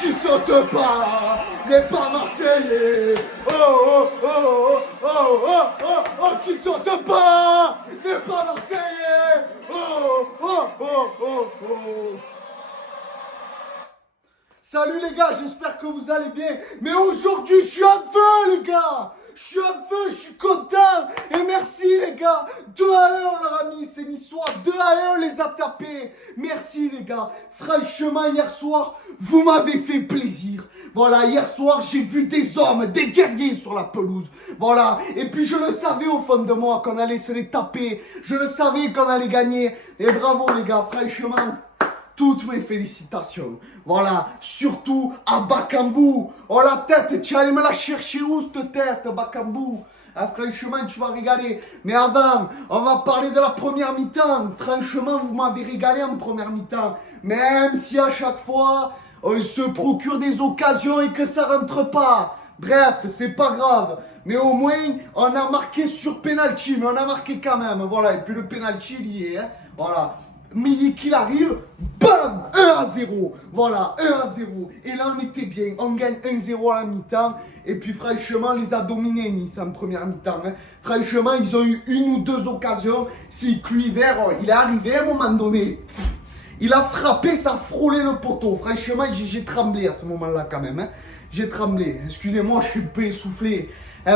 Qui saute pas n'est pas Marseillais. Qui saute pas n'est pas Marseillais. Salut les gars, j'espère que vous allez bien. Mais aujourd'hui, je suis en feu les gars. Je suis en feu, je suis content. Et merci les gars. 2-1 leur ami, c'est Niçois. 2-1 les a tapés. Merci les gars. Franchement, hier soir, vous m'avez fait plaisir. Voilà, hier soir, j'ai vu des hommes, des guerriers sur la pelouse. Voilà, et puis je le savais au fond de moi qu'on allait se les taper. Je le savais qu'on allait gagner. Et bravo les gars, franchement. Toutes mes félicitations. Voilà, surtout à Bakambu. Oh la tête, tu allais me la chercher où cette tête, Bakambu? Ah, franchement, tu vas régaler. Mais avant, on va parler de la première mi-temps. Franchement, vous m'avez régalé en première mi-temps. Même si à chaque fois, on se procure des occasions et que ça rentre pas. Bref, c'est pas grave. Mais au moins, on a marqué sur penalty. Mais on a marqué quand même. Voilà, et puis le penalty, il y est. Hein. Voilà. Milik il arrive, bam, 1-0, voilà, 1-0, et là on était bien, on gagne 1-0 à la mi-temps, et puis franchement, on les a dominés Nice en première mi-temps, hein. Franchement, ils ont eu une ou deux occasions, si Kluivert, il est arrivé à un moment donné, il a frappé, ça a frôlé le poteau, franchement, j'ai tremblé à ce moment-là quand même, hein. J'ai tremblé, excusez-moi, je suis un peu essoufflé.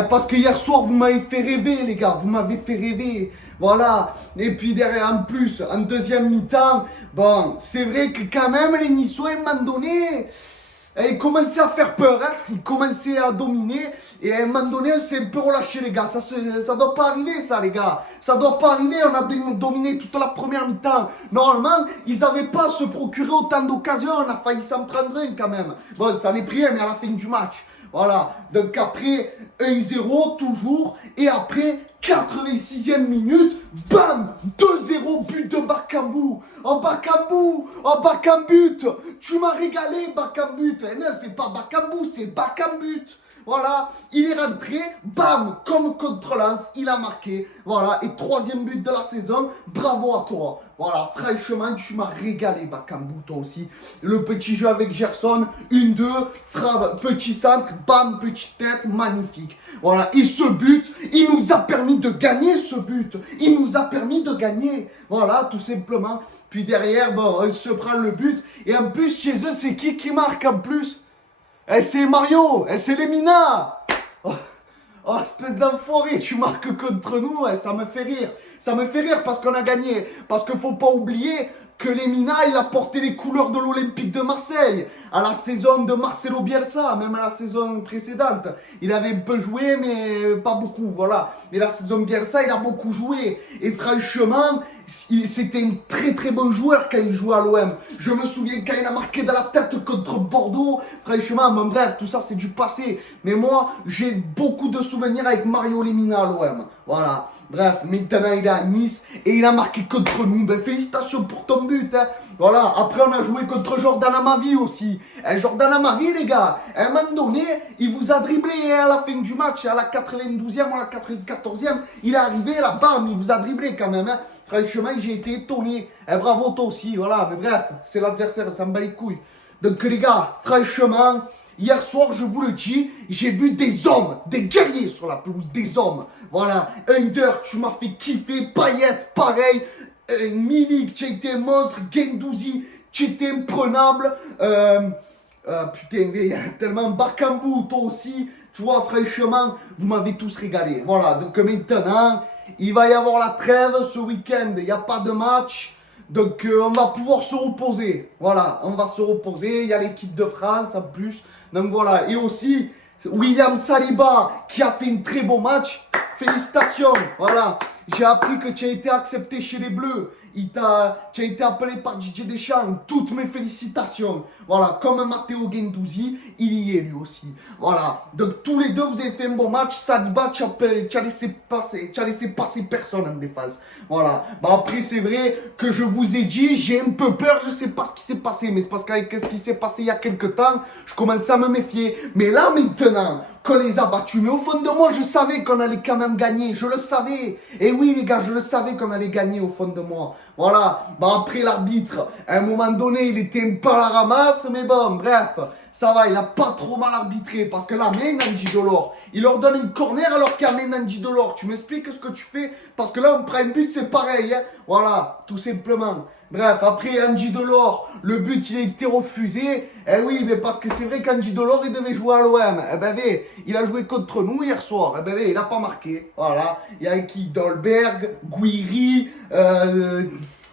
Parce que hier soir, vous m'avez fait rêver, les gars. Vous m'avez fait rêver. Voilà. Et puis derrière, en plus, en deuxième mi-temps, bon, c'est vrai que quand même, les Niçois, à un moment donné, ils commençaient à faire peur. Hein. Ils commençaient à dominer. Et à un moment donné, c'est un peu relâché, les gars. Ça doit pas arriver, ça, les gars. Ça doit pas arriver. On a dominé toute la première mi-temps. Normalement, ils n'avaient pas à se procurer autant d'occasions. On a failli s'en prendre un, quand même. Bon, ça n'est pris un, mais à la fin du match. Voilà, donc après 1-0 toujours, et après 86e minute, bam, 2-0 but de Bakambu. Oh Bakambu, tu m'as régalé Bakambu. Non, c'est pas Bakambu, c'est Bakambu. Voilà, il est rentré, bam, comme contre Lens, il a marqué. Voilà, et troisième but de la saison, bravo à toi. Voilà, franchement, tu m'as régalé, Bakambu, toi aussi. Le petit jeu avec Gerson, 1-2, frappe, petit centre, bam, petite tête, magnifique. Voilà, et ce but, il nous a permis de gagner ce but. Il nous a permis de gagner. Voilà, tout simplement. Puis derrière, bon, il se prend le but. Et en plus, chez eux, c'est qui marque en plus? C'est Mario, c'est Lemina. Oh, espèce d'enfoiré, tu marques contre nous, ça me fait rire. Ça me fait rire parce qu'on a gagné. Parce qu'il ne faut pas oublier que Lemina, il a porté les couleurs de l'Olympique de Marseille. À la saison de Marcelo Bielsa, même à la saison précédente. Il avait un peu joué, mais pas beaucoup, voilà. Mais la saison Bielsa, il a beaucoup joué. Et franchement, c'était un très très bon joueur quand il jouait à l'OM. Je me souviens quand il a marqué dans la tête contre Bordeaux. Franchement, bon, bref, tout ça c'est du passé. Mais moi, j'ai beaucoup de souvenirs avec Mario Lemina à l'OM. Voilà. Bref, maintenant il est à Nice et il a marqué contre nous. Ben, félicitations pour ton but. Hein. Voilà. Après, on a joué contre Jordan Amavi aussi. Jordan Amavi, les gars, à un moment donné, il vous a dribblé à la fin du match, à la 92e ou à la 94e. Il est arrivé, là, bam, il vous a dribblé quand même. Hein. Franchement, j'ai été étonné. Bravo, toi aussi. Voilà. Mais bref, c'est l'adversaire, ça me bat les couilles. Donc, les gars, franchement. Hier soir, je vous le dis, j'ai vu des hommes, des guerriers sur la pelouse, des hommes. Voilà, Under, tu m'as fait kiffer, Payet, pareil, Milik, tu étais un monstre, Guendouzi, tu étais imprenable. Putain, il y a tellement Bakambu, toi aussi. Tu vois, franchement, vous m'avez tous régalé. Voilà, donc maintenant, il va y avoir la trêve ce week-end, il n'y a pas de match. Donc on va pouvoir se reposer. Voilà, on va se reposer. Il y a l'équipe de France en plus. Donc voilà. Et aussi, William Saliba qui a fait un très beau match. Félicitations. Voilà. J'ai appris que tu as été accepté chez les Bleus. Tu as été appelé par Didier Deschamps. Toutes mes félicitations. Voilà. Comme Matteo Guendouzi, il y est lui aussi. Voilà. Donc tous les deux, vous avez fait un bon match. Saliba, tu as laissé passer personne en défense. Voilà. Bon, après, c'est vrai que je vous ai dit, j'ai un peu peur. Je ne sais pas ce qui s'est passé. Mais c'est parce qu'avec ce qui s'est passé il y a quelques temps, je commençais à me méfier. Mais là, maintenant, qu'on les a battus. Mais au fond de moi, je savais qu'on allait quand même gagner. Je le savais. Et oui, les gars, je le savais qu'on allait gagner au fond de moi. Voilà. Bah après l'arbitre, à un moment donné, il était un peu à la ramasse, mais bon, bref, ça va, il a pas trop mal arbitré. Parce que là, mais Nandi Delors, il leur donne une corner alors qu'il y a Nandi Delors. Tu m'expliques ce que tu fais? Parce que là, on prend un but, c'est pareil. Hein. Voilà, tout simplement. Bref, après Andy Delors, le but il a été refusé. Eh oui, mais parce que c'est vrai qu'Andy Delors il devait jouer à l'OM. Eh ben, il a joué contre nous hier soir. Eh ben, il n'a pas marqué. Voilà. Il y a qui? Dolberg, Guiri.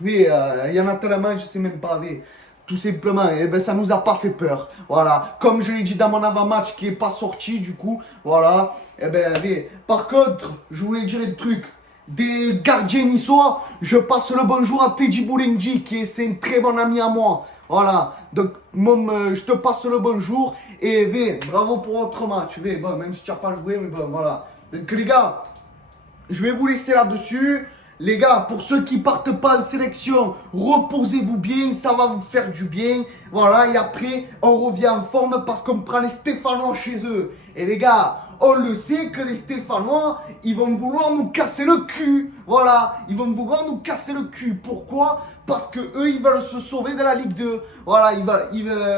Il y en a tellement, je sais même pas. Tout simplement, eh ben, ça nous a pas fait peur. Voilà. Comme je l'ai dit dans mon avant-match qui est pas sorti, du coup. Voilà. Eh ben, par contre, je voulais dire un truc. Des gardiens niçois, je passe le bonjour à Teddy Boulenji, qui est un très bon ami à moi. Voilà, donc je te passe le bonjour et bravo pour votre match. Bon, même si tu n'as pas joué, mais bon, voilà. Donc les gars, je vais vous laisser là-dessus. Les gars, pour ceux qui partent pas en sélection, reposez-vous bien, ça va vous faire du bien. Voilà, et après, on revient en forme parce qu'on prend les Stéphanois chez eux. Et les gars, on le sait que les Stéphanois, ils vont vouloir nous casser le cul. Voilà, ils vont vouloir nous casser le cul. Pourquoi? Parce que eux, ils veulent se sauver de la Ligue 2. Voilà,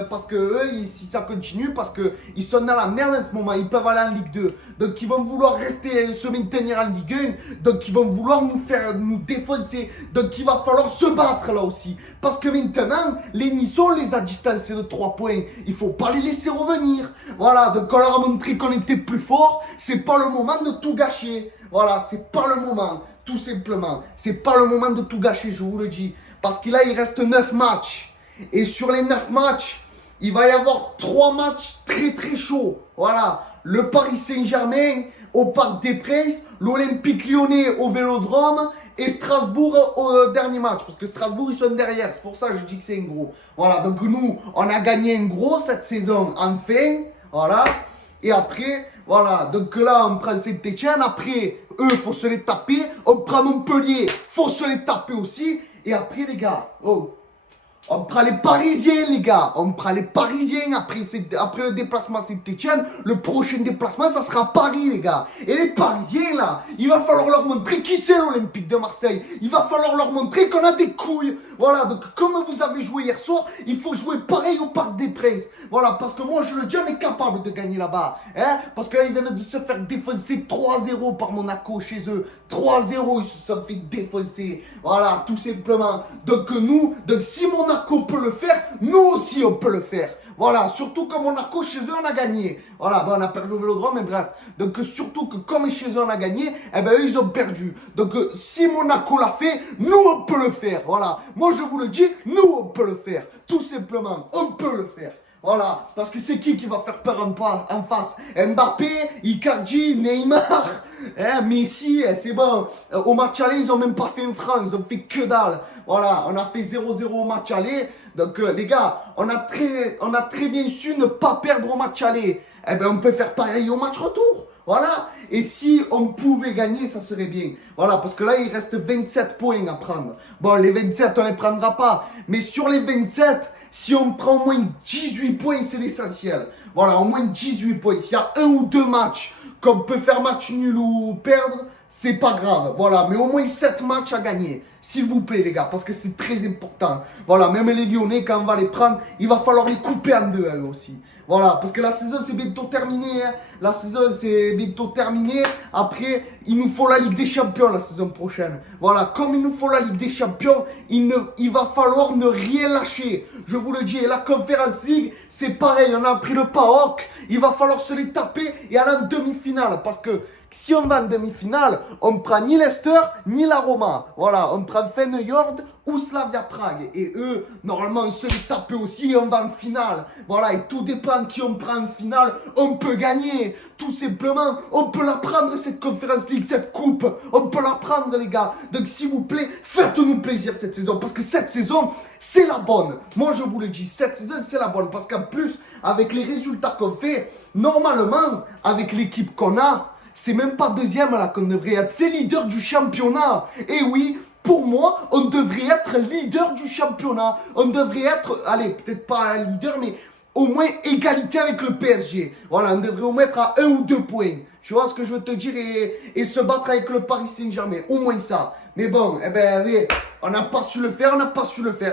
parce que eux, si ça continue, parce que ils sont dans la merde en ce moment, ils peuvent aller en Ligue 2. Donc ils vont vouloir rester, se maintenir en Ligue 1. Donc ils vont vouloir nous défoncer. Donc il va falloir se battre là aussi. Parce que maintenant, les Niçons, on les a distancés de 3 points. Il faut pas les laisser revenir. Voilà, donc on leur a montré qu'on était plus fort. C'est pas le moment de tout gâcher. Voilà, c'est pas le moment. Tout simplement. C'est pas le moment de tout gâcher, je vous le dis. Parce que là, il reste 9 matchs. Et sur les 9 matchs, il va y avoir 3 matchs très très chauds. Voilà. Le Paris Saint-Germain au Parc des Princes, l'Olympique Lyonnais au Vélodrome et Strasbourg au dernier match. Parce que Strasbourg, ils sont derrière. C'est pour ça que je dis que c'est un gros. Voilà. Donc nous, on a gagné un gros cette saison. Enfin. Voilà. Et après, voilà. Donc là, on prend Saint-Etienne. Après, eux, il faut se les taper. On prend Montpellier. Faut se les taper aussi. Et après, les gars, on prend les Parisiens, les gars. On prend les Parisiens après le déplacement à Saint-Etienne. Le prochain déplacement, ça sera Paris, les gars. Et les Parisiens, là, il va falloir leur montrer qui c'est l'Olympique de Marseille. Il va falloir leur montrer qu'on a des couilles. Voilà, donc comme vous avez joué hier soir, il faut jouer pareil au Parc des Princes. Voilà, parce que moi, je le dis, on est capable de gagner là-bas. Hein, parce que là, ils viennent de se faire défoncer 3-0 par Monaco chez eux. 3-0, ils se sont fait défoncer. Voilà, tout simplement. Donc si Monaco peut le faire, nous aussi on peut le faire. Voilà, surtout que Monaco chez eux on a gagné. Voilà, on a perdu au Vélodrome, mais bref. Donc surtout que comme chez eux on a gagné, eh ben eux ils ont perdu. Donc si Monaco l'a fait, nous on peut le faire. Voilà, moi je vous le dis, nous on peut le faire. Tout simplement, on peut le faire. Voilà, parce que c'est qui va faire peur en face? Mbappé, Icardi, Neymar, Messi, c'est bon. Au match aller, ils n'ont même pas fait en France, ils ont fait que dalle. Voilà, on a fait 0-0 au match aller. Donc les gars, on a très bien su ne pas perdre au match aller. Eh ben on peut faire pareil au match retour. Voilà, et si on pouvait gagner, ça serait bien. Voilà, parce que là, il reste 27 points à prendre. Bon, les 27, on ne les prendra pas. Mais sur les 27, si on prend au moins 18 points, c'est l'essentiel. Voilà, au moins 18 points. S'il y a un ou deux matchs qu'on peut faire match nul ou perdre, c'est pas grave. Voilà, mais au moins 7 matchs à gagner. S'il vous plaît, les gars, parce que c'est très important. Voilà, même les Lyonnais, quand on va les prendre, il va falloir les couper en deux, eux aussi. Voilà, parce que la saison, c'est bientôt terminé. Hein. La saison, c'est bientôt terminé. Après, il nous faut la Ligue des Champions la saison prochaine. Voilà, comme il nous faut la Ligue des Champions, il va falloir ne rien lâcher. Je vous le dis, et la Conference League, c'est pareil. On a pris le PAOK. Il va falloir se les taper et aller en demi-finale. Parce que si on va en demi-finale, on ne prend ni Leicester, ni la Roma. Voilà, on prend Feyenoord ou Slavia Prague. Et eux, normalement, on se les tape aussi et on va en finale. Voilà, et tout dépend qui on prend en finale. On peut gagner, tout simplement. On peut la prendre, cette Conference League, cette coupe. On peut la prendre, les gars. Donc, s'il vous plaît, faites-nous plaisir cette saison. Parce que cette saison, c'est la bonne. Moi, je vous le dis, cette saison, c'est la bonne. Parce qu'en plus, avec les résultats qu'on fait, normalement, avec l'équipe qu'on a, c'est même pas deuxième là qu'on devrait être, c'est leader du championnat. Et oui, pour moi, on devrait être leader du championnat. On devrait être, allez, peut-être pas leader, mais au moins égalité avec le PSG. Voilà, on devrait au mettre à 1 ou 2 points. Tu vois ce que je veux te dire et se battre avec le Paris Saint-Germain. Au moins ça. Mais bon, eh ben, oui, on n'a pas su le faire,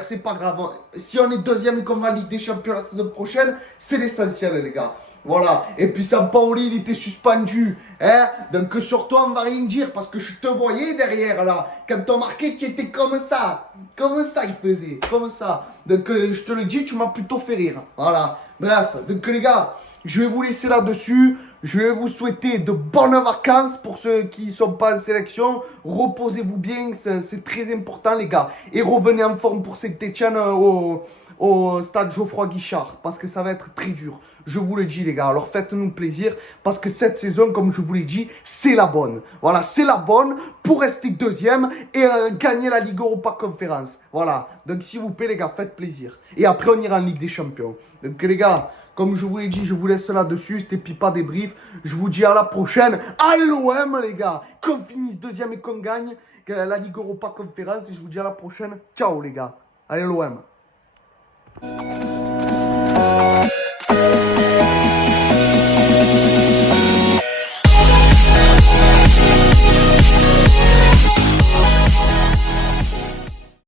c'est pas grave. Si on est deuxième et qu'on va en Ligue des Champions la saison prochaine, c'est l'essentiel, les gars. Voilà. Et puis Sampaoli, il était suspendu. Hein? Donc sur toi, on va rien dire parce que je te voyais derrière là. Quand on marquait, tu étais comme ça. Comme ça, il faisait. Comme ça. Donc je te le dis, tu m'as plutôt fait rire. Voilà. Bref. Donc les gars, je vais vous laisser là-dessus. Je vais vous souhaiter de bonnes vacances pour ceux qui ne sont pas en sélection. Reposez-vous bien, c'est très important les gars. Et revenez en forme pour Saint-Etienne au stade Geoffroy Guichard. Parce que ça va être très dur. Je vous le dis les gars. Alors faites-nous plaisir. Parce que cette saison, comme je vous l'ai dit, c'est la bonne. Voilà, c'est la bonne pour rester deuxième et gagner la Ligue Europa Conférence. Voilà. Donc s'il vous plaît les gars, faites plaisir. Et après on ira en Ligue des Champions. Donc les gars... Comme je vous l'ai dit, je vous laisse là-dessus. C'était Pipa Débrief. Je vous dis à la prochaine. Allez l'OM, les gars. Qu'on finisse deuxième et qu'on gagne la Ligue Europa Conférence. Et je vous dis à la prochaine. Ciao, les gars. Allez l'OM.